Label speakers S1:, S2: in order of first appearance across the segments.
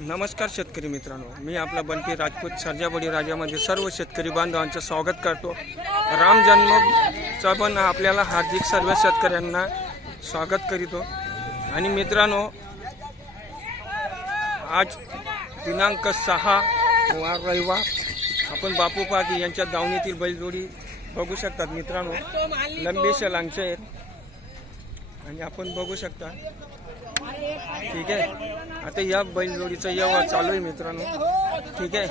S1: नमस्कार शेतकरी मित्रांनो. मी आपला बंटी राजपूत सरजाबडी राजामध्ये सर्व शेतकरी बांधवांचं स्वागत करतो. राम जन्मचा पण आपल्याला हार्दिक सर्व शेतकऱ्यांना स्वागत करीतो. आणि मित्रांनो आज दिनांक सहा वार रविवार. आपण बापू पाटी यांच्या दावणीतील बैलजोडी बघू शकतात मित्रांनो. लंबी लांगचे आहेत. आणि आपण बघू शकता ठीक आहे. आता या बैलजोडीचा व्यवहार चालू आहे मित्रांनो. ठीक आहे.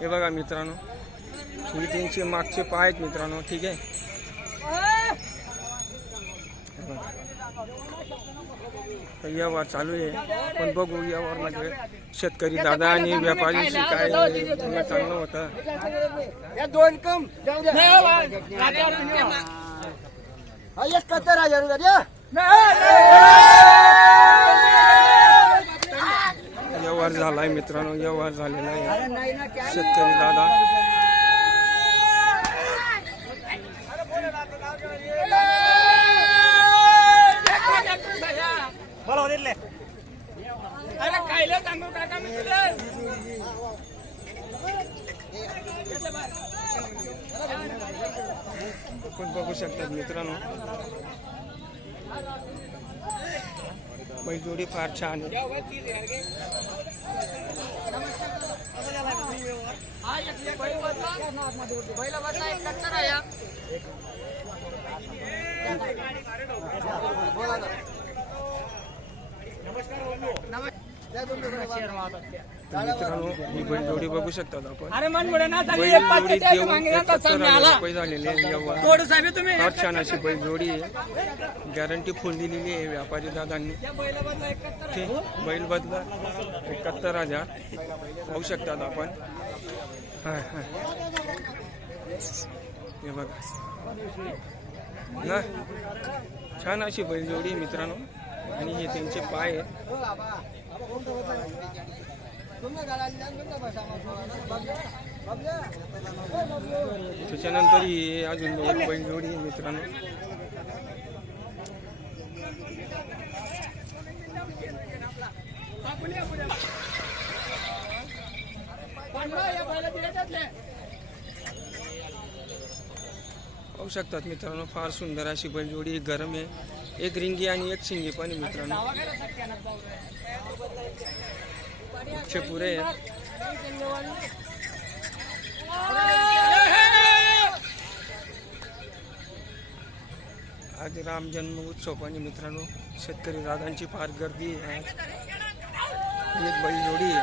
S1: हे बघा मित्रांनो. ही त्यांचे मागचे पाय आहेत मित्रांनो. ठीक आहे. हे. तर व्यवहार चालू आहे. पण बघू व्यवहारमध्ये शेतकरी दादा आणि व्यापाऱ्यांशी काय चांगलं होतं.
S2: या दोन कम. हा, हजार
S1: व्यवहार झालाय मित्रांनो व्यवहार झालेला आहे. शेतकरी दादा. आपण बघू शकतात मित्रांनो. बैलजोडी फार छान आहे तर मित्रांनो ही बैलजोडी बघू शकतात आपण
S3: अरे मन मुळे ना चालली एक पाच
S1: बैलजोडी
S3: कट्टे
S1: देऊन
S3: मागे ना
S1: एकाहत्तर
S3: सामने
S1: हजार
S3: आला.
S1: रुपये झालेले आहे व्यवहार
S3: थोडं साहेब तुम्ही
S1: फार छान अशी बैलजोडी आहे. गॅरंटी फुल दिलेली आहे व्यापारी दादांनी. ठीक बैल बदला एकाहत्तर हजार. पाहू शकतात आपण. हाय हाय. हे बघा. ना? छान अशी बैलजोडी मित्रांनो. आणि हे त्यांचे पाय आहेत. त्याच्यानंतर ही अजून बैलजोडी मित्रांनो. पाहू शकतात मित्रांनो फार सुंदर अशी बैलजोडी एक गरम आहे. एक रिंगी आणि एक शिंगी पण आहे मित्रांनो. इच्छे पुरे आज राम जन्म उत्सव आणि मित्रांनो. शेतकरी दादांची फार गर्दी आहे. एक बैलजोडी आहे.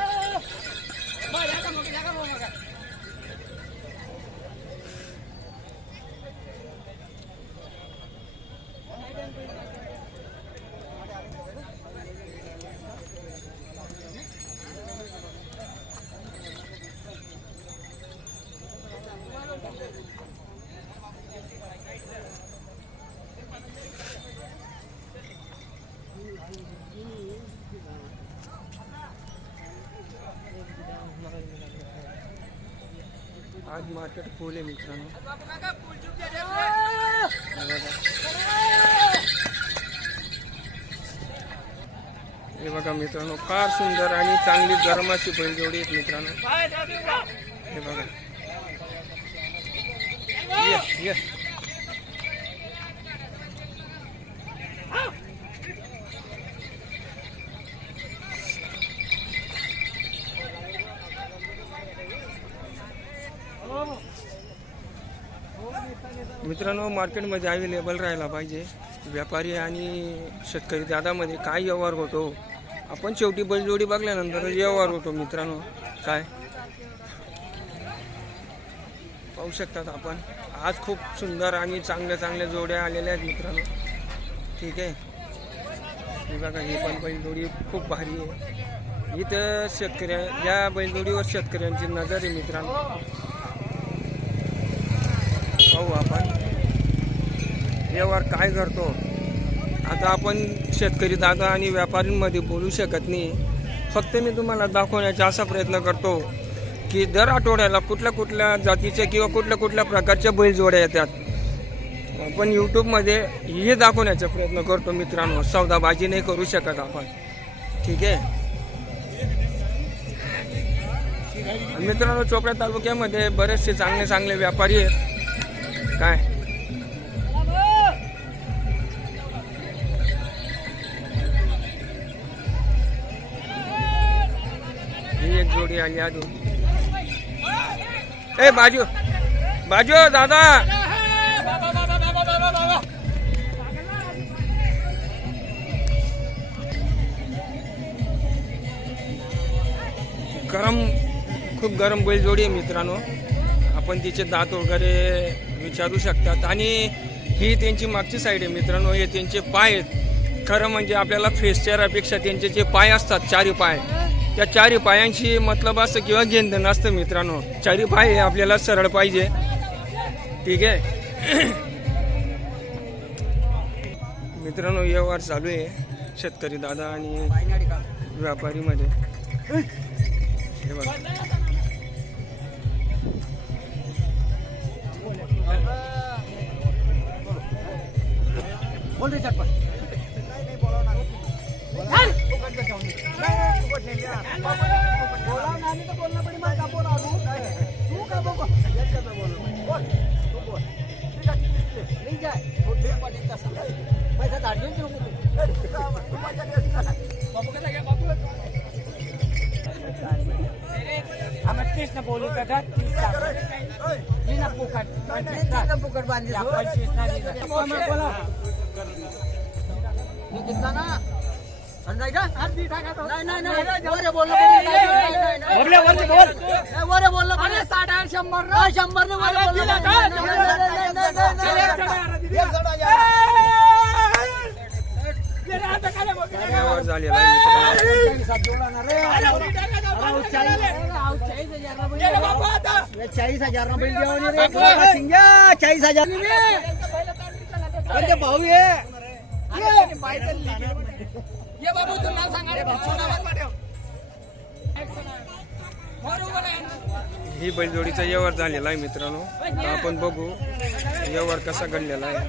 S1: Thank you. आज मार्केट फुल आहे मित्रांनो. हे बघा. मित्रांनो फार सुंदर आणि चांगली गरमाची बैल बैलजोडी आहेत मित्रांनो. हे बघा. येस येस मित्रांनो मार्केटमध्ये अवेलेबल राहायला पाहिजे. व्यापारी आणि शेतकरी दादामध्ये काय व्यवहार होतो? आपण शेवटी बैलजोडी बघल्यानंतर व्यवहार होतो मित्रांनो. काय? पाहू शकतात आपण. आज खूप सुंदर आणि चांगल्या चांगल्या जोड्या आलेल्या आहेत मित्रांनो. ठीक आहे? हे बघा ही पण बैलजोडी खूप भारी आहे. इथं शेतकऱ्या या बैलजोडीवर शेतकऱ्यांची नजर आहे मित्रांनो. पाहू आपण. व्यवहार काय करतो? आता आपण शेतकरी दादा आणि व्यापारींमध्ये बोलू शकत नाही. फक्त मी तुम्हाला दाखवण्याचा असा प्रयत्न करतो की दर आठवड्याला कुठल्या कुठल्या जातीच्या किंवा कुठल्या कुठल्या प्रकारच्या बैलजोड्या येतात. पण यूट्यूबमध्ये हे दाखवण्याचा प्रयत्न करतो मित्रांनो. सौदाबाजी नाही करू शकत आपण. ठीक आहे? मित्रांनो चोपडा तालुक्यामध्ये बरेचसे चांगले चांगले व्यापारी आहेत. काय? एक जोडी आली अजून. ए बाजू. बाजू दादा. गरम खूप गरम बैलजोडी आहे मित्रांनो. आपण तिचे दात वगैरे विचारू शकतात. आणि ही त्यांची मागची साईड आहे मित्रांनो. हे त्यांचे पाय आहेत. खरं म्हणजे आपल्याला फेस अपेक्षा त्यांचे जे पाय असतात चारी पाय. त्या चारी पायांशी मतलब असतं किंवा गेंदन असतं मित्रांनो. चारी पाय हे आपल्याला सरळ पाहिजे. ठीक आहे? मित्रांनो व्यवहार चालू आहे. शेतकरी दादा आणि व्यापारीमध्ये.
S2: बोला ना आम्ही तर बोलणं पडी मला बोल आलो तू का बघ बोल तू बोल ठीक आहे नाही जाय छोटे पाटील तसा पैसा धाडून
S3: न बोलू का का तीस मी ना फुकट
S2: फुकट बांधली
S3: पंचवीस ना दिलं.
S2: बोला मी घेतला ना नाही, शंभर ना रे. अरे, चाळीस- हजार ना बैल. चाळीस हजार ना बैल ये बाबू तू सिंग्या, चाळीस हजार अरे भाऊ ये
S1: ही बैलजोडीचा व्यवहार झालेला आहे मित्रांनो. आपण बघू व्यवहार कसा घडलेला आहे.